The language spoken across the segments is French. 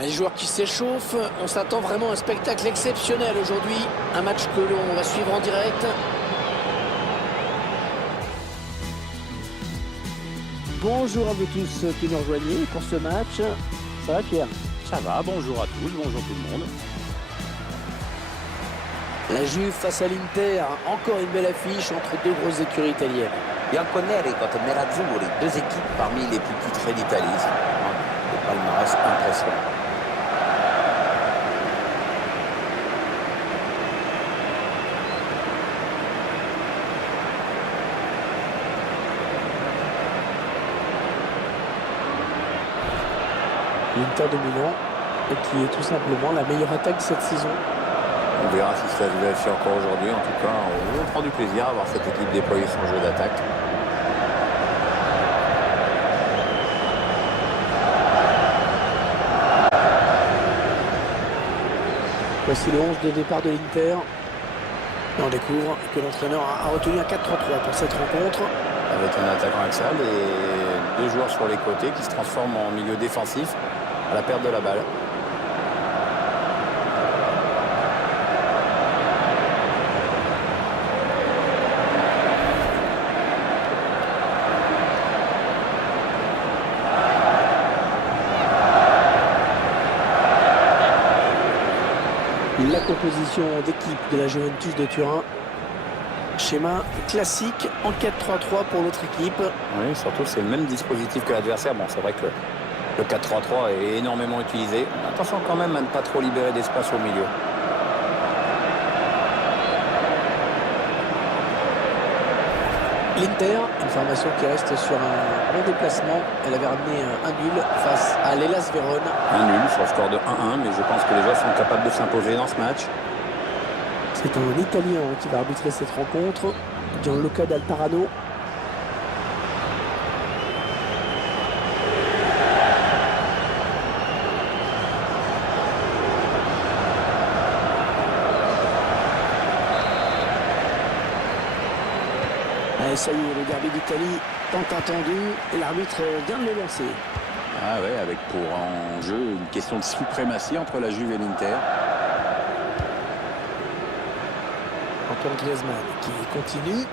Les joueurs qui s'échauffent, on s'attend vraiment à un spectacle exceptionnel aujourd'hui. Un match que l'on va suivre en direct. Bonjour à vous tous qui nous rejoignez pour ce match. Ça va Pierre? Ça va, bonjour à tous, bonjour tout le monde. La Juve face à l'Inter, encore une belle affiche entre deux grosses écuries italiennes. Bianconeri contre Nerazzurri, deux équipes parmi les plus titrées d'Italie. Le palmarès impressionnant. L'Inter de Milan, qui est tout simplement la meilleure attaque de cette saison. On verra si ça se vérifie encore aujourd'hui. En tout cas, on prend du plaisir à voir cette équipe déployer son jeu d'attaque. Voici le 11 de départ de l'Inter. On découvre que l'entraîneur a retenu un 4-3-3 pour cette rencontre. Avec un attaquant axial et deux joueurs sur les côtés qui se transforment en milieu défensif à la perte de la balle. La composition d'équipe de la Juventus de Turin. Schéma classique en 4-3-3 pour notre équipe. Oui, surtout c'est le même dispositif que l'adversaire. Bon, c'est vrai que le 4-3-3 est énormément utilisé. Attention quand même à ne pas trop libérer d'espace au milieu. L'Inter, une formation qui reste sur un bon déplacement. Elle avait ramené un nul face à l'Hellas Vérone. Un nul sur le score de 1-1, mais je pense que les joueurs sont capables de s'imposer dans ce match. C'est un Italien qui va arbitrer cette rencontre, Gianluca D'Altarano. Et ça y est, le derby d'Italie tant attendu, et l'arbitre vient de le lancer. Ah ouais, avec pour enjeu une question de suprématie entre la Juve et l'Inter. Antoine Griezmann qui continue.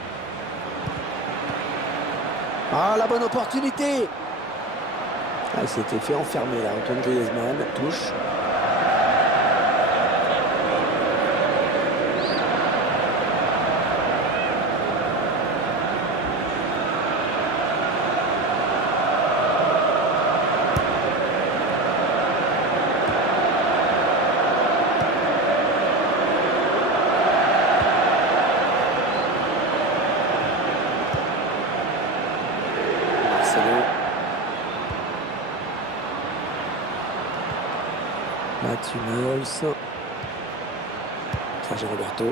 Ah, la bonne opportunité. Ah, il s'était fait enfermer là, Antoine Griezmann, touche. Mathieu Neuls. Sergio Roberto.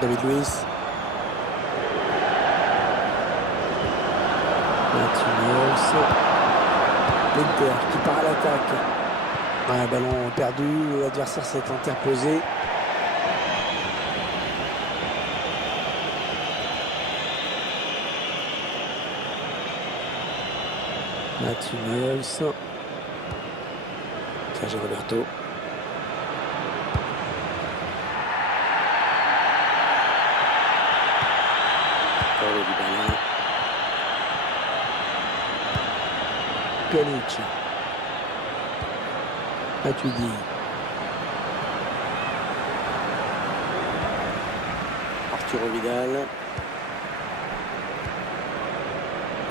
David Luiz. Mathieu Neuls. L'Inter qui part à l'attaque. Un ballon perdu, l'adversaire s'est interposé. Mathieu Neuls. Sergio Roberto. Paolo Dybala. Pjanic. Matuidi. Arturo Vidal.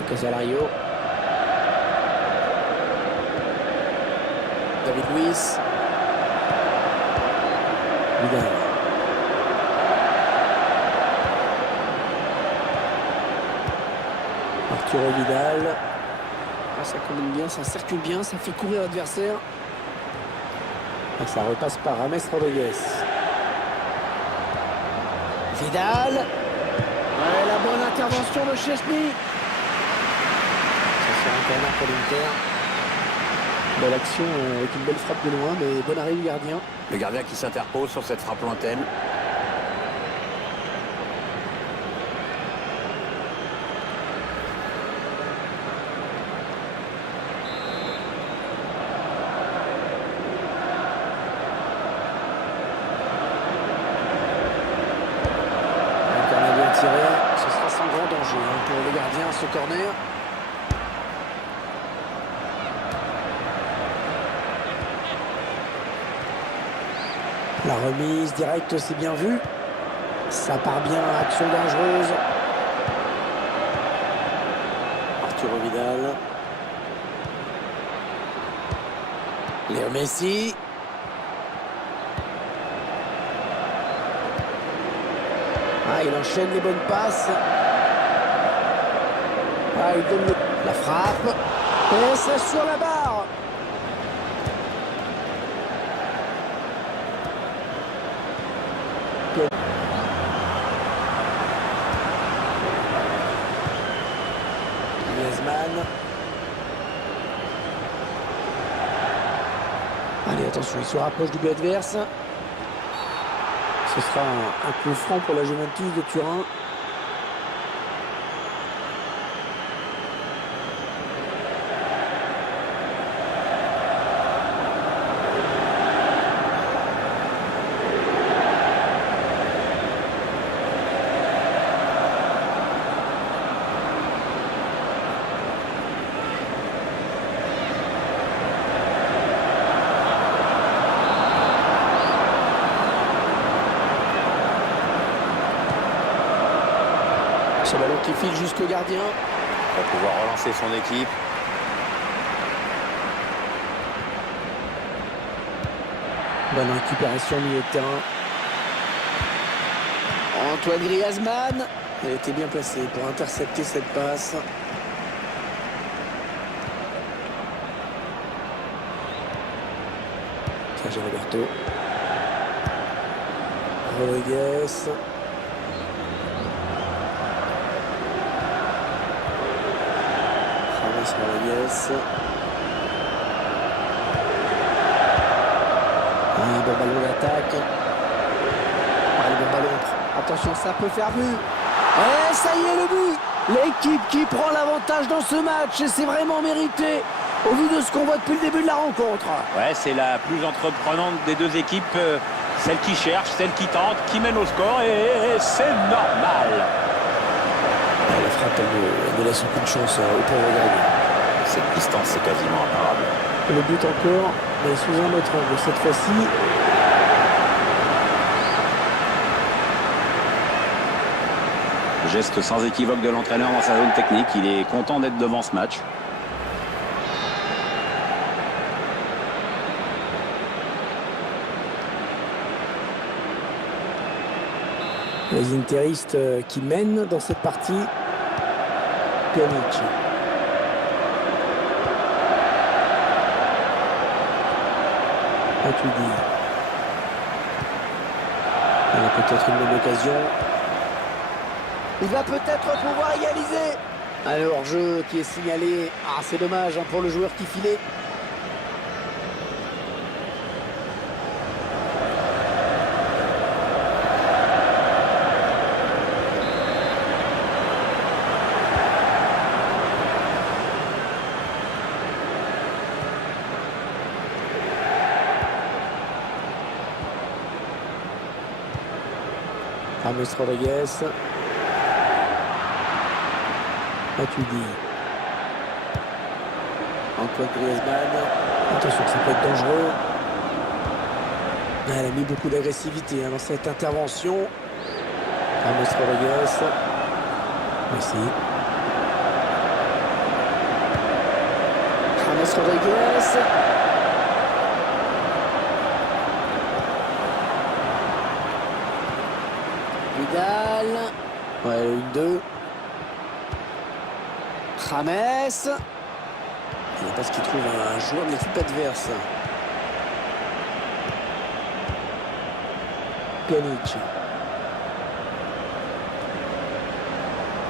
Casalario. David Luiz. Vidal. Arturo Vidal. Ah, ça combine bien, ça circule bien, ça fait courir l'adversaire. Et ça repasse par James Rodriguez. Vidal. Ouais, la bonne intervention de Szczęsny. Ça sera un corner pour l'Inter. Belle action avec une belle frappe de loin, mais bon arrêt du gardien. Le gardien qui s'interpose sur cette frappe lointaine. corner. La remise directe, c'est bien vu. Ça part bien, action dangereuse. Arturo Vidal. Léo Messi. Ah, il enchaîne les bonnes passes. Ah, il donne la frappe. Et c'est sur la barre. Griezmann. Allez, attention, il se rapproche du but adverse. Ce sera un coup franc pour la Juventus de Turin. Ce ballon qui file jusqu'au gardien. Il va pouvoir relancer son équipe. Bonne récupération au milieu de terrain. Antoine Griezmann. Elle était bien placée pour intercepter cette passe. Sergio Roberto. Rodriguez. Rodriguez. Un bon ballon d'attaque. Le bon ballon. Attention, ça peut faire but. Et ça y est, le but. L'équipe qui prend l'avantage dans ce match. Et c'est vraiment mérité au vu de ce qu'on voit depuis le début de la rencontre. Ouais, c'est la plus entreprenante des deux équipes. Celle qui cherche, celle qui tente, qui mène au score. Et c'est normal. La frappe, elle ne laisse aucune chance au pauvre gardien. Cette distance, c'est quasiment imparable. Le but encore, mais sous un autre angle cette fois-ci. Geste sans équivoque de l'entraîneur dans sa zone technique. Il est content d'être devant ce match. Les interistes qui mènent dans cette partie. Pjanic. Matuidi. Il a peut-être une bonne occasion. Il va peut-être pouvoir égaliser. Alors, jeu qui est signalé. Ah, c'est dommage pour le joueur qui filait. James Rodriguez. Matuidi. Antoine Griezmann. Attention, ça peut être dangereux. Elle a mis beaucoup d'agressivité dans cette intervention. James Rodriguez. Merci. James Rodriguez. Vidal. Ouais, 1-2. James. Il n'est pas ce qu'il trouve un joueur de l'équipe adverse. Pjanic.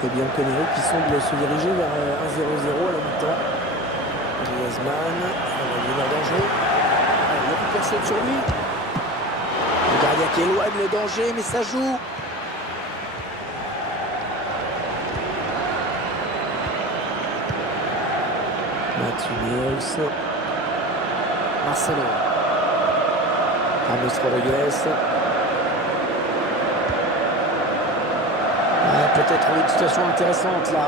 Et bien Connery qui semble se diriger vers 1-0-0 à la mi-temps. Griezmann. Il va venir danger. Il n'y a plus personne sur lui. Le gardien qui éloigne le danger, mais ça joue. Mathieu. Marcelo. James Rodriguez. Peut-être une situation intéressante là.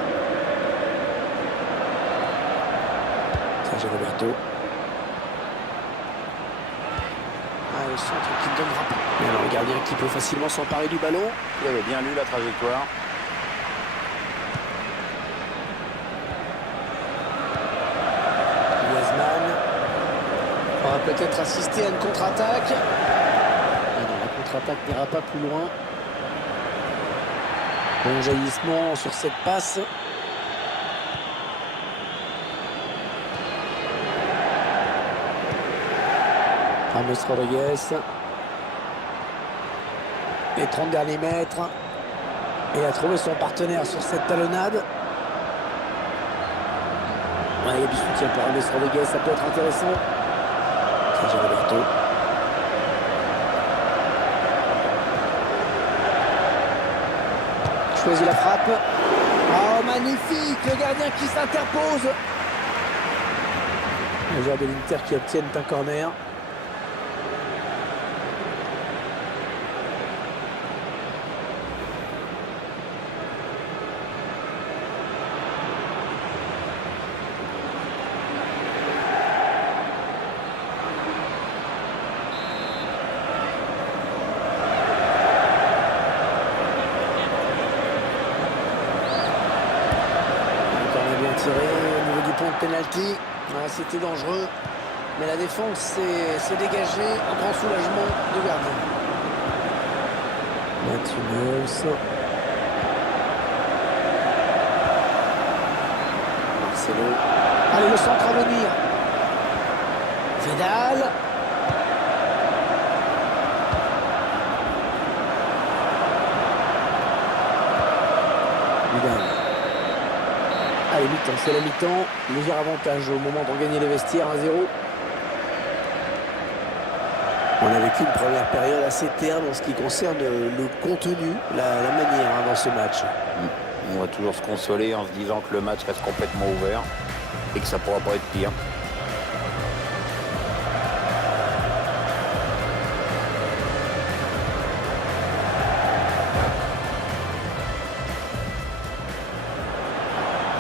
Sergio Roberto. Ah, le centre qui ne donnera pas. Et alors le gardien qui peut facilement s'emparer du ballon. Il avait bien lu la trajectoire. Griezmann va peut-être assister à une contre-attaque. Ah non, la contre-attaque n'ira pas plus loin. Bon jaillissement sur cette passe. James Rodriguez. Les 30 derniers mètres. Et a trouvé son partenaire sur cette talonnade. Ouais, il y a du soutien pour James Rodriguez, ça peut être intéressant. Sergio Roberto. Choisit la frappe. Oh, magnifique! Le gardien qui s'interpose. Les joueurs de l'Inter qui obtiennent un corner. Tiré au niveau du point de pénalty. C'était dangereux. Mais la défense s'est dégagée. Un grand soulagement du gardien. Mathieu Neuls. Marcelo. Allez, le centre à venir. Vidal. Vidal. Allez, mi-temps, c'est la mi-temps. Léger avantage au moment de regagner les vestiaires, 1-0. On a vécu une première période assez terne en ce qui concerne le contenu, la manière dans ce match. On va toujours se consoler en se disant que le match reste complètement ouvert et que ça pourra pas être pire.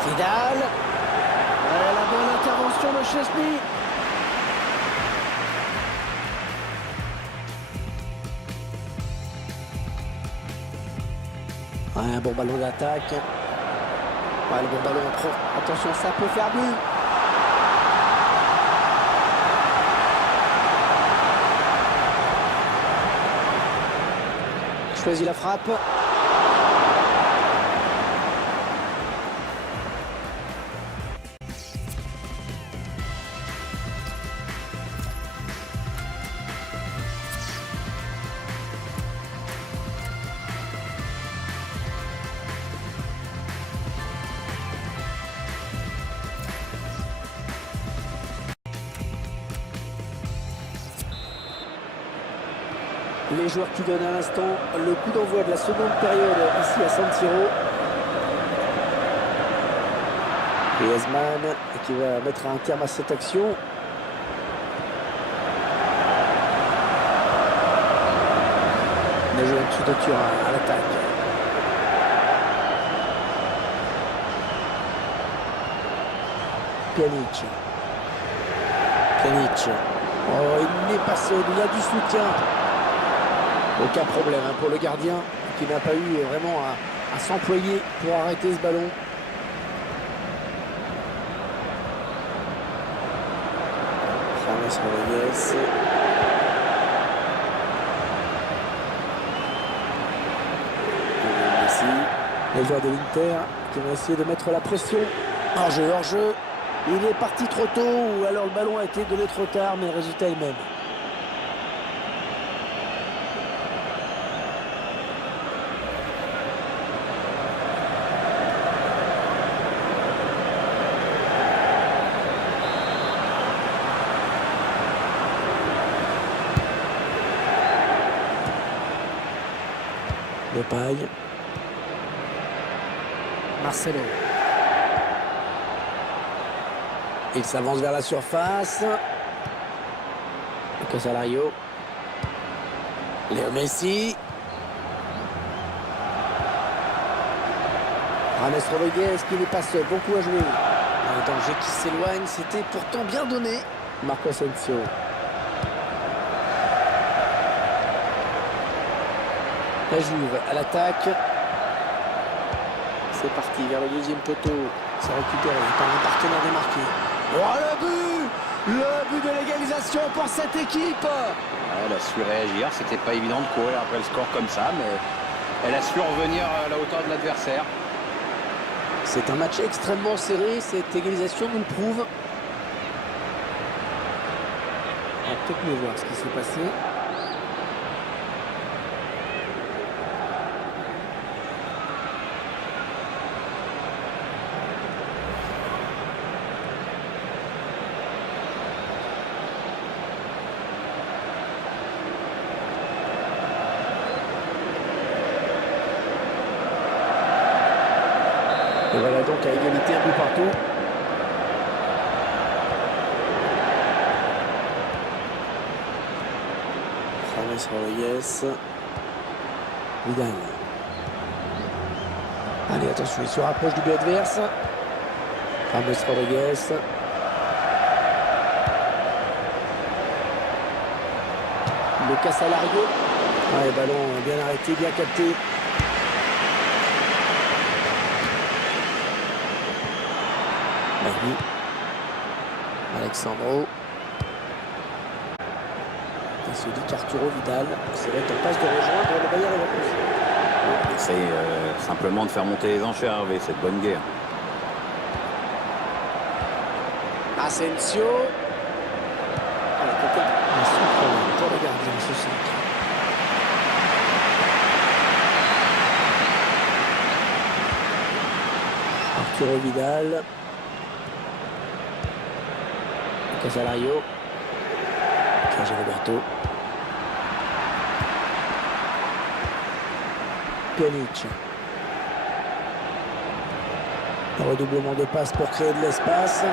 Vidal. La bonne intervention de Szczęsny. Un bon ballon d'attaque. Le bon ballon en pro. Attention, ça peut faire but. Choisit la frappe. Les joueurs qui donnent à l'instant le coup d'envoi de la seconde période ici à San Siro. Griezmann qui va mettre un terme à cette action. Les joueurs de sous-toiture à l'attaque. Pjanic. Oh, il n'est pas seul, il y a du soutien. Aucun problème pour le gardien qui n'a pas eu vraiment à s'employer pour arrêter ce ballon. James Rodriguez. Les joueurs de l'Inter qui vont essayer de mettre la pression. Hors-jeu. Il est parti trop tôt ou alors le ballon a été donné trop tard, mais le résultat est le même. Depay. Marcelo. Il s'avance vers la surface. Casalario. Léo Messi. James Rodriguez qui n'est pas seul. Beaucoup à jouer. Un danger qui s'éloigne, c'était pourtant bien donné. Marco Asensio. La Juve à l'attaque. C'est parti vers le deuxième poteau. C'est récupéré par un partenaire démarqué. Oh, le but de l'égalisation pour cette équipe. Elle a su réagir. C'était pas évident de courir après le score comme ça, mais elle a su revenir à la hauteur de l'adversaire. C'est un match extrêmement serré. Cette égalisation nous le prouve. On va peut-être mieux voir ce qui s'est passé. Et voilà donc à égalité, un but partout. James Rodriguez. Vidal. Allez, attention, il se rapproche du but adverse. James Rodriguez. Le Casalario. Ouais, ballon bien arrêté, bien capté. Alexandro. Il se dit qu'Arturo Vidal serait en passe de rejoindre le Bayer Leverkusen. On essaye simplement de faire monter les enchères, Hervé, cette bonne guerre. Asensio. Allez, peut-être un souffle pour le gardien, ce centre. Arturo Vidal. Casalario. Sergio Roberto. Pjanic. Un redoublement de passes pour créer de l'espace.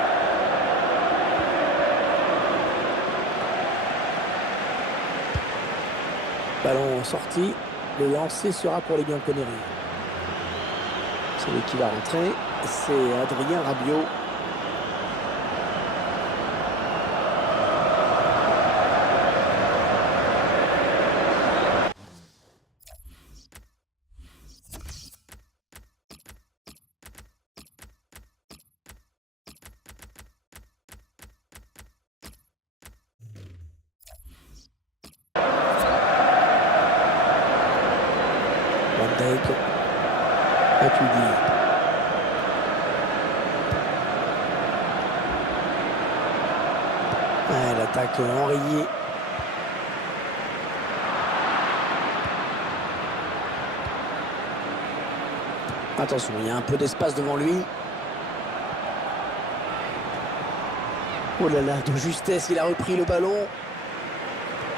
Ballon sorti. Le lancer sera pour les Bianconeri. Celui qui va rentrer, c'est Adrien Rabiot. L'attaque enrayée. Attention, il y a un peu d'espace devant lui. Oh là là, de justesse, il a repris le ballon.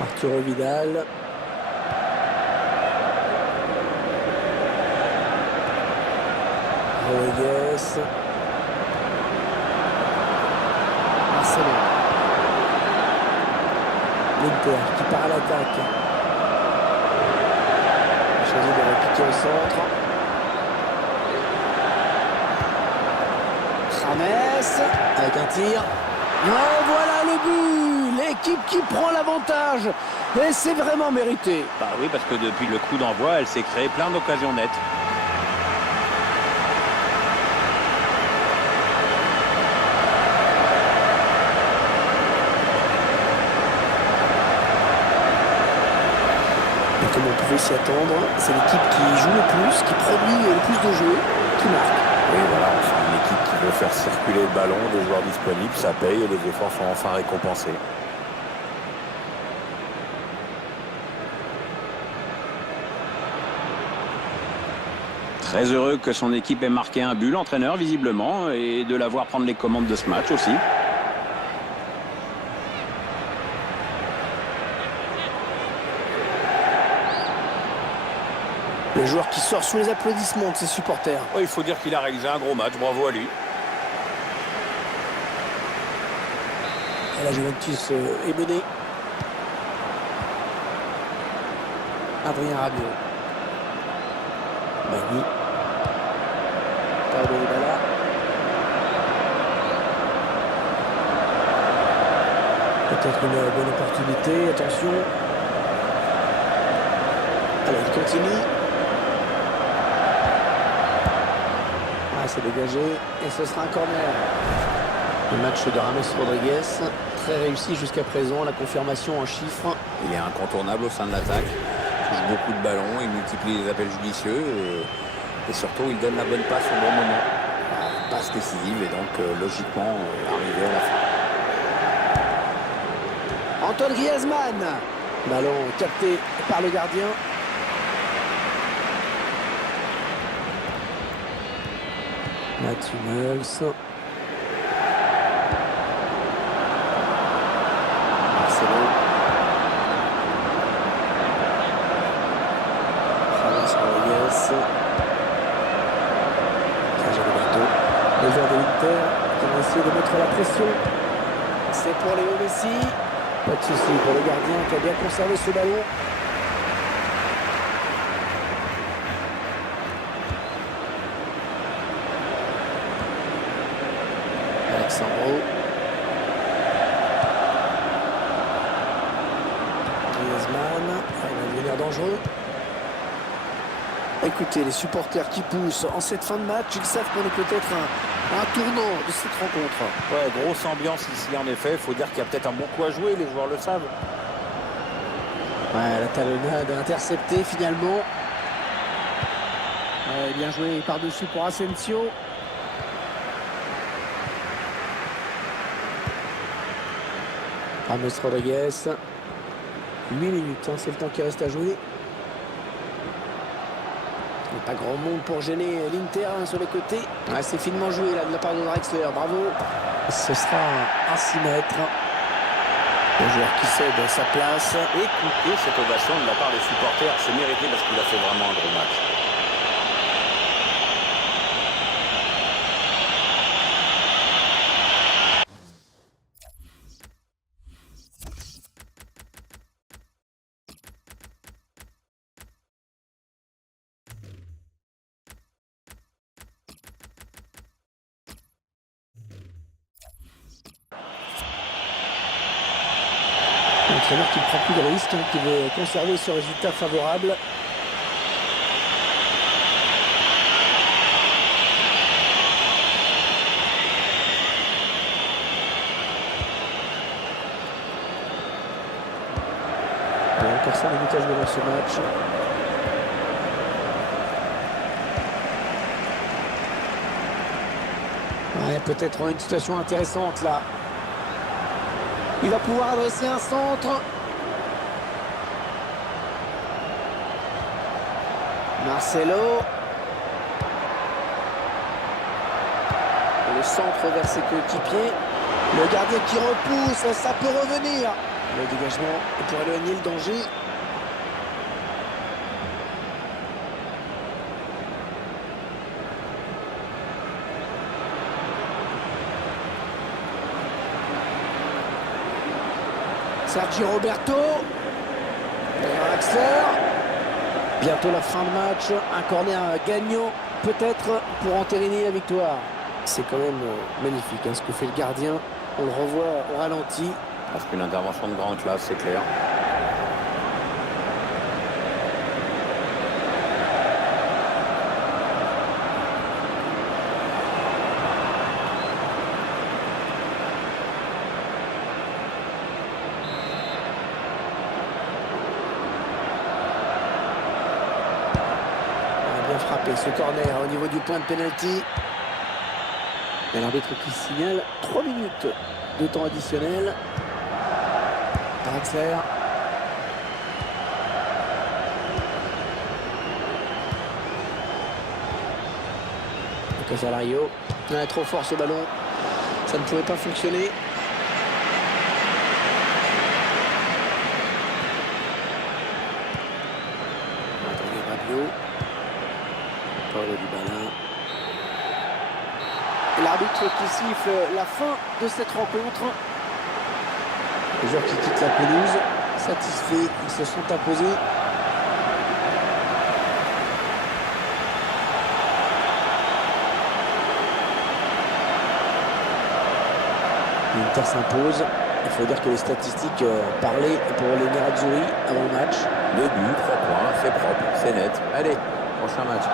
Arturo Vidal. Rodriguez. Marcelo. L'Inter qui part à l'attaque. Il a choisi de répliquer au centre. James avec un tir. Oh, voilà le but. L'équipe qui prend l'avantage. Et c'est vraiment mérité. Bah oui, parce que depuis le coup d'envoi, elle s'est créée plein d'occasions nettes. Comme on pouvait s'y attendre, c'est l'équipe qui joue le plus, qui produit le plus de jeux, qui marque. Et voilà, enfin une équipe qui veut faire circuler le ballon, des joueurs disponibles, ça paye et les efforts sont enfin récompensés. Très heureux que son équipe ait marqué un but, l'entraîneur visiblement, et de la voir prendre les commandes de ce match aussi. Le joueur qui sort sous les applaudissements de ses supporters. Oui, il faut dire qu'il a réalisé un gros match, bravo à lui. Et la Juventus est menée. Adrien Rabiot. Magny. Paulo Dybala. Peut-être une bonne opportunité, attention. Allez, il continue. Ah, c'est dégagé et ce sera un corner. Le match de James Rodriguez, très réussi jusqu'à présent, la confirmation en chiffres. Il est incontournable au sein de l'attaque. Il touche beaucoup de ballons, il multiplie les appels judicieux et surtout il donne la bonne passe au bon moment. Une passe décisive et donc logiquement arrivé à la fin. Antoine Griezmann. Ballon capté par le gardien. Mats Hummels. Marcelo. James Rodriguez. Sergio Roberto. Les joueurs de l'Inter qui vont essayer de mettre la pression. C'est pour Léo Messi. Pas de souci pour le gardien qui a bien conservé ce ballon. Alexandro. Griezmann. Il va devenir dangereux. Écoutez, les supporters qui poussent en cette fin de match, ils savent qu'on est peut-être un tournant de cette rencontre. Ouais, grosse ambiance ici en effet. Il faut dire qu'il y a peut-être un bon coup à jouer, les joueurs le savent. Ouais, la talonnade interceptée finalement. Ouais, bien joué par-dessus pour Asensio. James Rodriguez. 8 minutes, hein, c'est le temps qui reste à jouer. Il n'y a pas grand monde pour gêner l'Inter hein, sur les côtés. Ouais, c'est finement joué là de la part de Drexler, bravo. Ce sera un 6 mètres. Le joueur qui cède sa place. Écoutez cette ovation de la part des supporters, c'est mérité parce qu'il a fait vraiment un gros match. L'entraîneur qui ne prend plus de risques, hein, qui veut conserver ce résultat favorable. Il y a encore 5 minutes à jouer dans ce match. Ouais, peut-être une situation intéressante là. Il va pouvoir adresser un centre. Marcelo. Le centre vers ses coéquipiers. Le gardien qui repousse, ça peut revenir. Le dégagement est pour éloigner le danger. Sergio Roberto. Derrière Draxler. Bientôt la fin de match. Un corner gagnant peut-être pour entériner la victoire. C'est quand même magnifique hein, ce que fait le gardien. On le revoit au ralenti. Parce qu'une intervention de grande classe, c'est clair. Bien frappé ce corner au niveau du point de pénalty. Et l'arbitre qui signale 3 minutes de temps additionnel. Draxler. Casalario. Trop fort ce ballon. Ça ne pouvait pas fonctionner. Paulo Dybala. Et l'arbitre qui siffle la fin de cette rencontre. Les joueurs qui quittent la pelouse, satisfaits, ils se sont imposés. L'Inter s'impose Il faut dire que les statistiques parlaient pour les Nerazzurri avant le match. 2 buts, 3 points, c'est propre, c'est net. Allez, prochain match.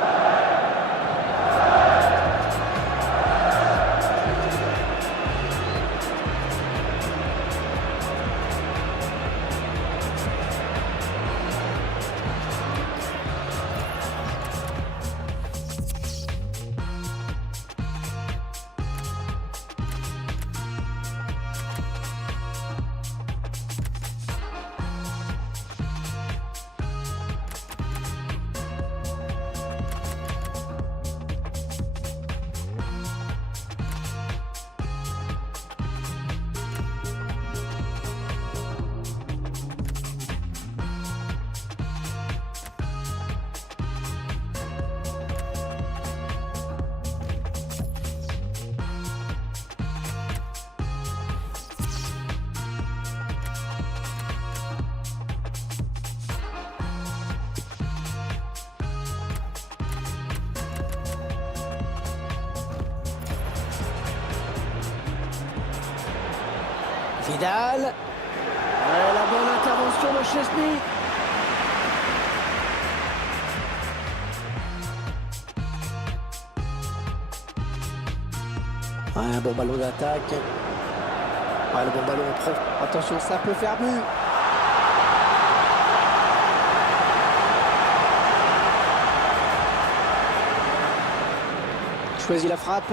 Vidal. Ouais, la bonne intervention de Szczęsny. Ouais, un bon ballon d'attaque. Ouais, le bon ballon en pro. Attention, ça peut faire but. Choisit la frappe.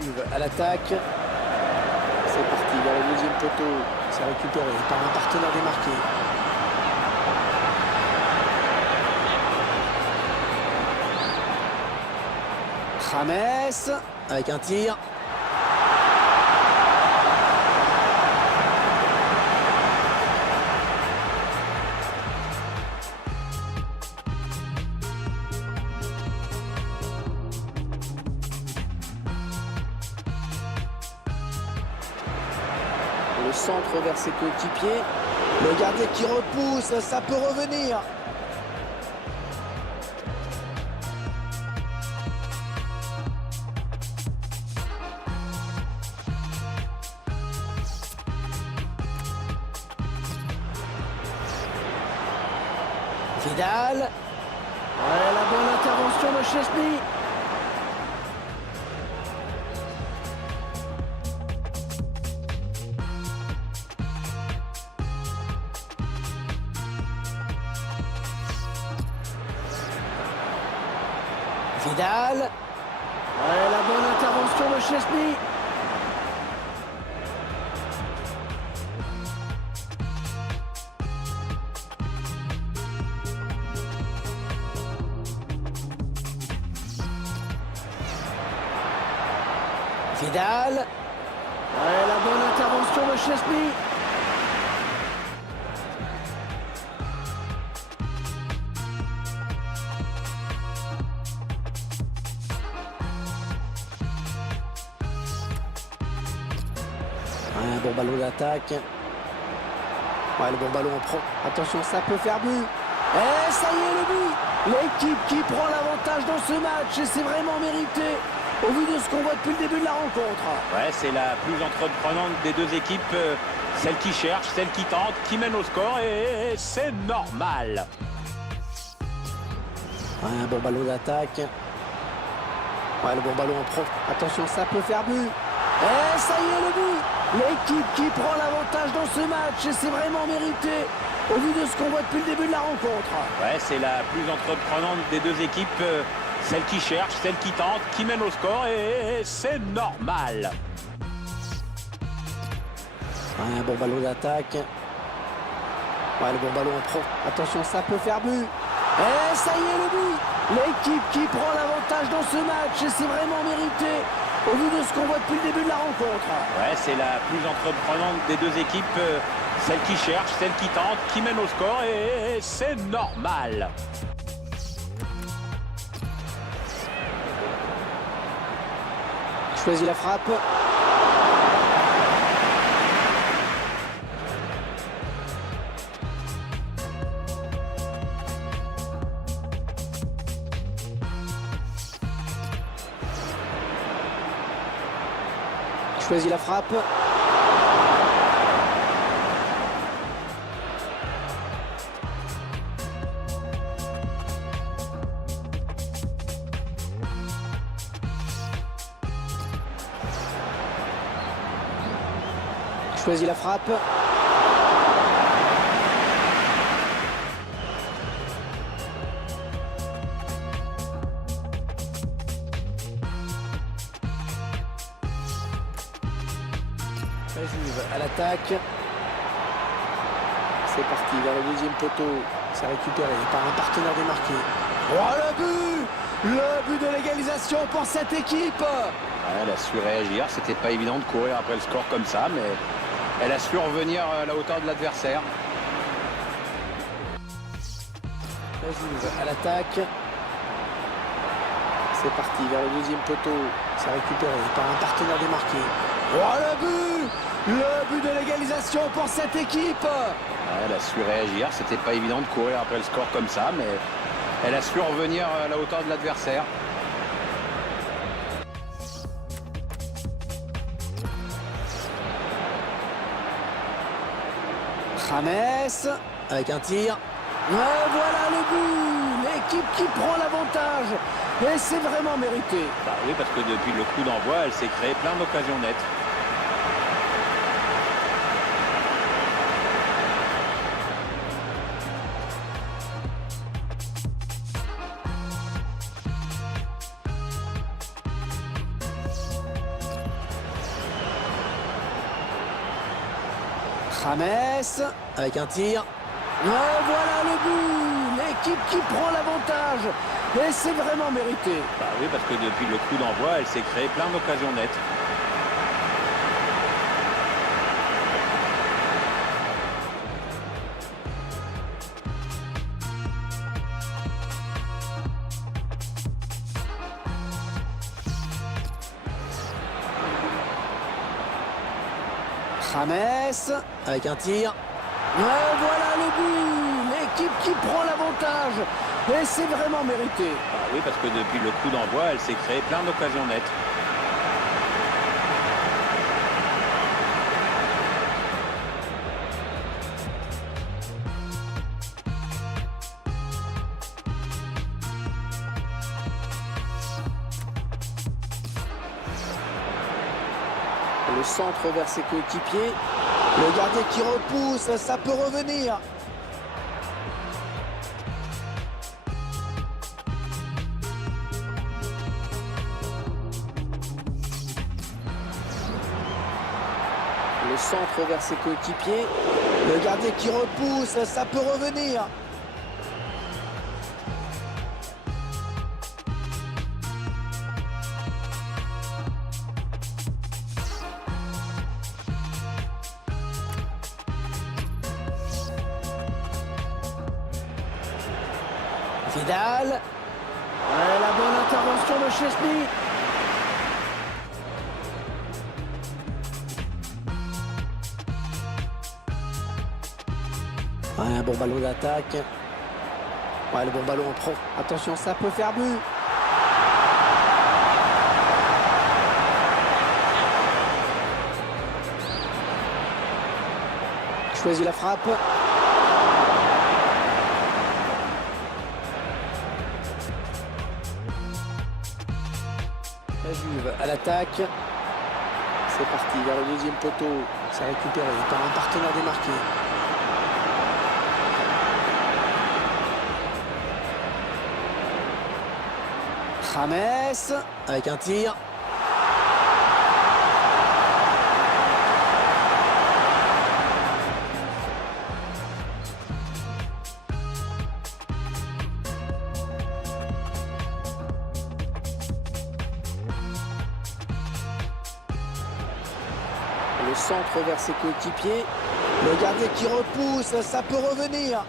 Juve à l'attaque. C'est parti vers le deuxième poteau. C'est récupéré par un partenaire démarqué. James avec un tir. Le centre vers ses coéquipiers. Le gardien qui repousse, ça peut revenir. Vidal. Ouais, la bonne intervention de Szczęsny. Vidal. Ouais, la bonne intervention de Szczęsny. Vidal. Ouais, la bonne intervention de Szczęsny. Un bon ballon d'attaque. Ouais, le bon ballon en pro. Attention, ça peut faire but. Et ça y est, le but. L'équipe qui prend l'avantage dans ce match et c'est vraiment mérité au vu de ce qu'on voit depuis le début de la rencontre. Ouais, c'est la plus entreprenante des deux équipes. Celle qui cherche, celle qui tente, qui mène au score et c'est normal. Ouais, un bon ballon d'attaque. Ouais, le bon ballon en pro. Attention, ça peut faire but. Et ça y est, le but. L'équipe qui prend l'avantage dans ce match et c'est vraiment mérité au vu de ce qu'on voit depuis le début de la rencontre. Ouais, c'est la plus entreprenante des deux équipes. Celle qui cherche, celle qui tente, qui mène au score et c'est normal. Ouais, un bon ballon d'attaque. Ouais, le bon ballon en pro. Attention, ça peut faire but. Et ça y est, le but. L'équipe qui prend l'avantage dans ce match et c'est vraiment mérité au vu de ce qu'on voit depuis le début de la rencontre. Ouais, c'est la plus entreprenante des deux équipes. Celle qui cherche, celle qui tente, qui mène au score et c'est normal. Choisit la frappe. Choisit la frappe. Choisit la frappe. La Juve à l'attaque. C'est parti vers le deuxième poteau. C'est récupéré par un partenaire démarqué. Oh, le but de l'égalisation pour cette équipe. Ouais, elle a su réagir. C'était pas évident de courir après le score comme ça, mais elle a su revenir à la hauteur de l'adversaire. La Juve à l'attaque. C'est parti vers le deuxième poteau. C'est récupéré par un partenaire démarqué. Oh, le but de l'égalisation pour cette équipe. Ouais, elle a su réagir. C'était pas évident de courir après le score comme ça, mais elle a su revenir à la hauteur de l'adversaire. James avec un tir. Voilà le but. L'équipe qui prend l'avantage. Et c'est vraiment mérité. Bah oui, parce que depuis le coup d'envoi, elle s'est créée plein d'occasions nettes. James avec un tir. Voilà le but. L'équipe qui prend l'avantage. Et c'est vraiment mérité. Bah oui, parce que depuis le coup d'envoi, elle s'est créée plein d'occasions nettes. James avec un tir. Voilà le but. L'équipe qui prend l'avantage. Et c'est vraiment mérité. Bah oui, parce que depuis le coup d'envoi, elle s'est créée plein d'occasions nettes. Le centre vers ses coéquipiers. Le gardien qui repousse, ça peut revenir. Le centre vers ses coéquipiers. Le gardien qui repousse, ça peut revenir. Vidal. La bonne intervention de Szczęsny. Un bon ballon d'attaque. Le bon ballon en pro. Attention, ça peut faire but. Choisit la frappe. La Juve à l'attaque. C'est parti vers le deuxième poteau. C'est récupéré par un partenaire démarqué. James avec un tir. Le centre vers ses coéquipiers. Le gardien qui repousse, ça peut revenir.